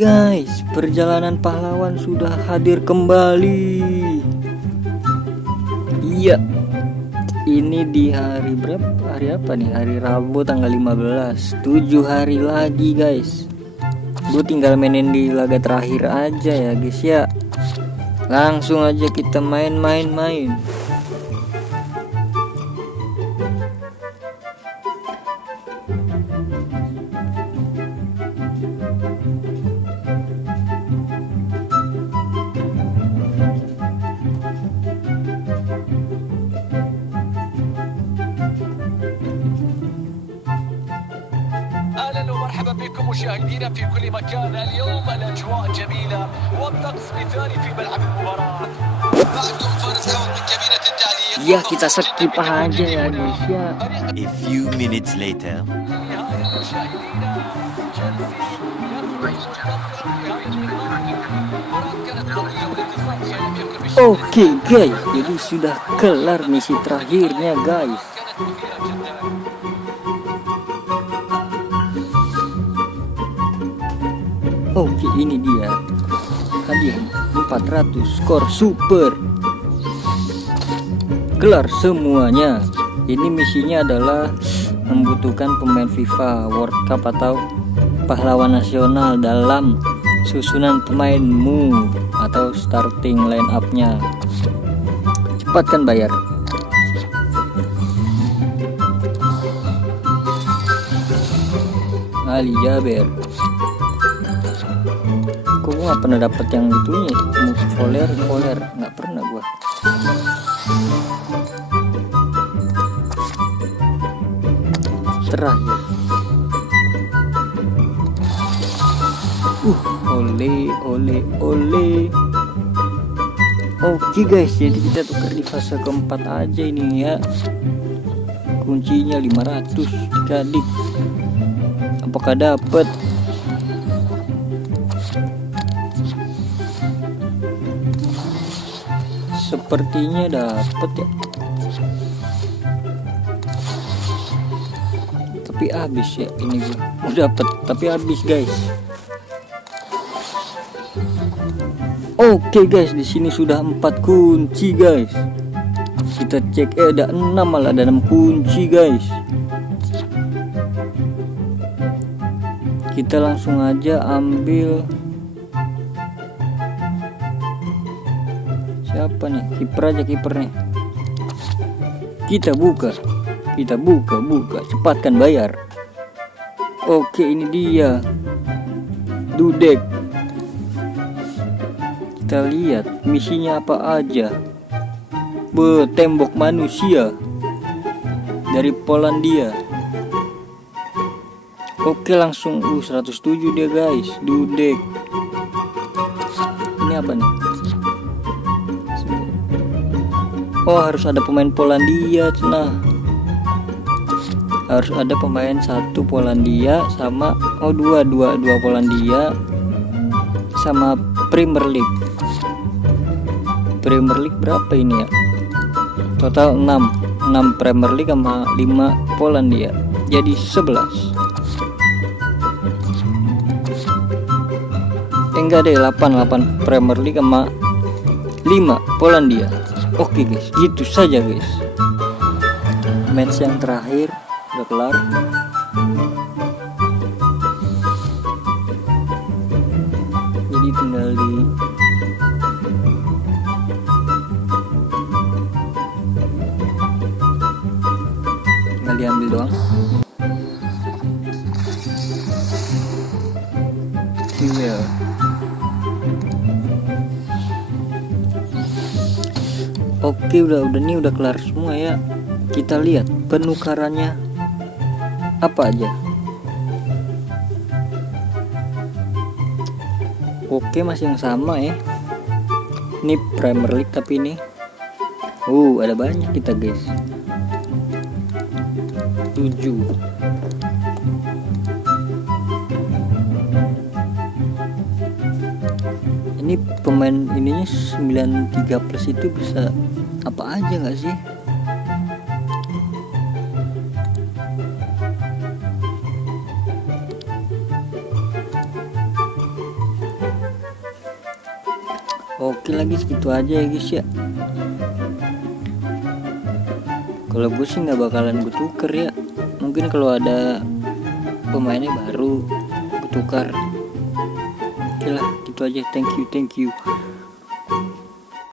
Guys, perjalanan pahlawan sudah hadir kembali. Iya, ini di hari berapa? Hari apa nih? Hari Rabu tanggal 15. 7 hari lagi guys. Gue tinggal mainin di laga terakhir aja ya guys ya. Langsung aja kita main. مرحبا بكم مشاهدينا في كل مكان. اليوم الأجواء جميلة والطقس مثالي في ملعب المباراة. معكم فارس حمد من كابينة التعليق. Ya kita skip aja ya guys ya. A few minutes later. Oke guys, jadi sudah kelar misi terakhirnya guys. Oke, ini dia hadiah 400 skor super. Kelar semuanya. Ini misinya adalah membutuhkan pemain FIFA World Cup atau pahlawan nasional dalam susunan pemainmu atau starting line up-nya. Cepatkan bayar. Ali Jaber. Kok gue gak pernah dapet yang itunya, voler nggak pernah gua. Terakhir ole. Oke guys, jadi kita tukar di fase keempat aja ini ya. Kuncinya 500 dikadik. Apakah dapet? Sepertinya dapet ya. Tapi habis ya, ini gue mau dapet tapi habis guys. Oke guys, di sini sudah 4 kunci guys. Kita cek ada 6, malah ada 6 kunci guys. Kita langsung aja ambil siapa nih? Kiper nih. Kita buka. Cepatkan bayar. Oke, ini dia Dudek. Kita lihat misinya apa aja. Tembok manusia dari Polandia. Oke, langsung 107 dia guys. Dudek. Ini apa nih? Oh, harus ada pemain Polandia. Nah, harus ada pemain 1 Polandia sama dua Polandia sama Premier League berapa ini ya? Total 6 Premier League sama 5 Polandia, jadi 11. Enggak deh, 8 Premier League sama 5 Polandia. Oke guys, gitu saja guys. Match yang terakhir udah kelar. Jadi tinggal diambil doang. Fuel. Oke, udah kelar semua ya. Kita lihat penukarannya apa aja. Oke, masih yang sama ya. Ini Premier League tapi ini ada banyak kita guys. 7. Ini pemain ininya 93 plus itu bisa apa aja nggak sih? Oke lagi segitu aja ya guys ya. Kalau gue sih nggak bakalan gue tuker ya. Mungkin kalau ada pemainnya baru gue tukar. Oke lah gitu aja. Thank you.